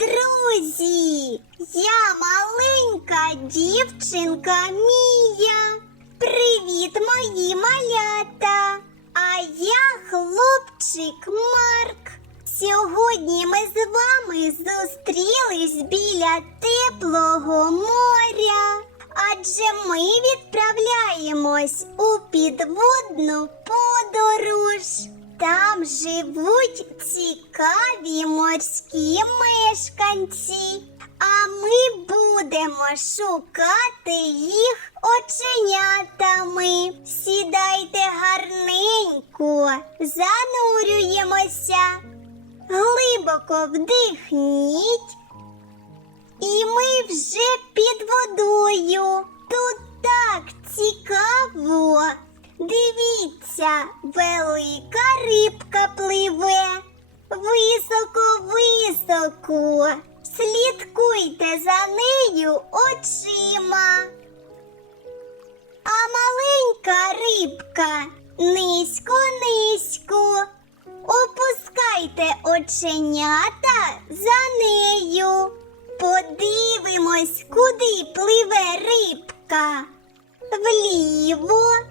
друзі! Я маленька дівчинка Мія. Привіт, мої малята! А я хлопчик Марк. Сьогодні ми з вами зустрілись біля теплого моря. Адже ми відправляємось у підводну подорож. Там живуть цікаві морські мешканці, а ми будемо шукати їх оченятами. Сідайте гарненько, занурюємося, глибоко вдихніть. І ми вже під водою. Тут так цікаво. Дивіться, велика рибка пливе. Високо-високо. Слідкуйте за нею очима. А маленька рибка низько-низько. Опускайте оченята за нею. Подивимось, куди пливе рибка. Вліво.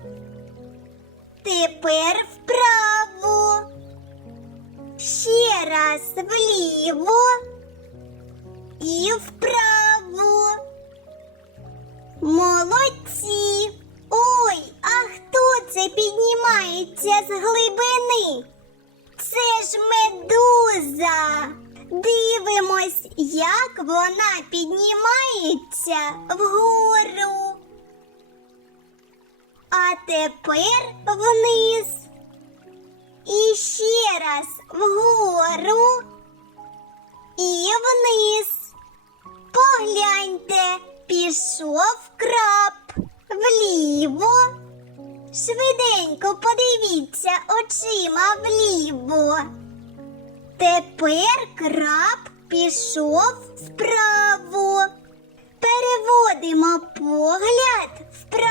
Тепер вправо. Ще раз вліво і вправо. Молодці. Ой, а хто це піднімається з глибини? Це ж медуза. Дивимось, як вона піднімається вгору. А тепер вниз. І ще раз вгору і вниз. Погляньте, пішов краб вліво. Швиденько подивіться очима вліво. Тепер краб пішов вправо. Переводимо погляд вправо.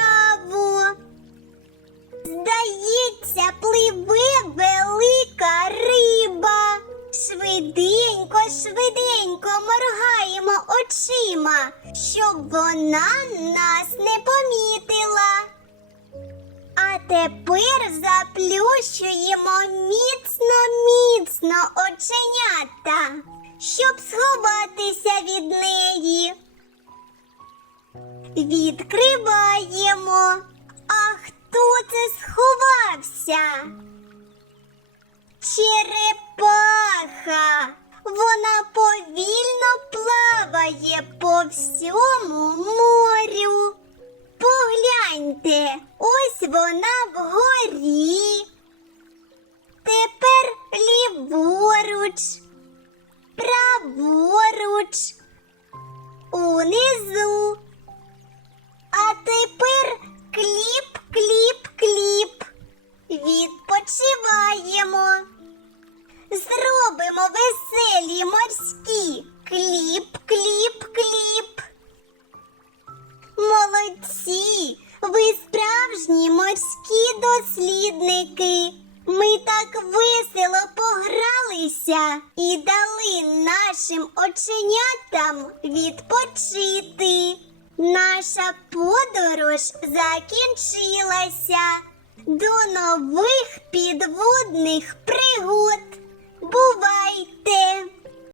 Швиденько, швиденько моргаємо очима, щоб вона нас не помітила. А тепер заплющуємо міцно, міцно оченята, щоб сховатися від неї. Відкриваємо. А хто це сховався? Черепаха. Вона повільно плаває по всьому морю. Погляньте, ось вона вгорі. Тепер ліворуч, праворуч, унизу. Морські кліп, кліп, кліп. Молодці! Ви справжні морські дослідники. Ми так весело погралися і дали нашим оченятам відпочити. Наша подорож закінчилася. До нових підводних пригод!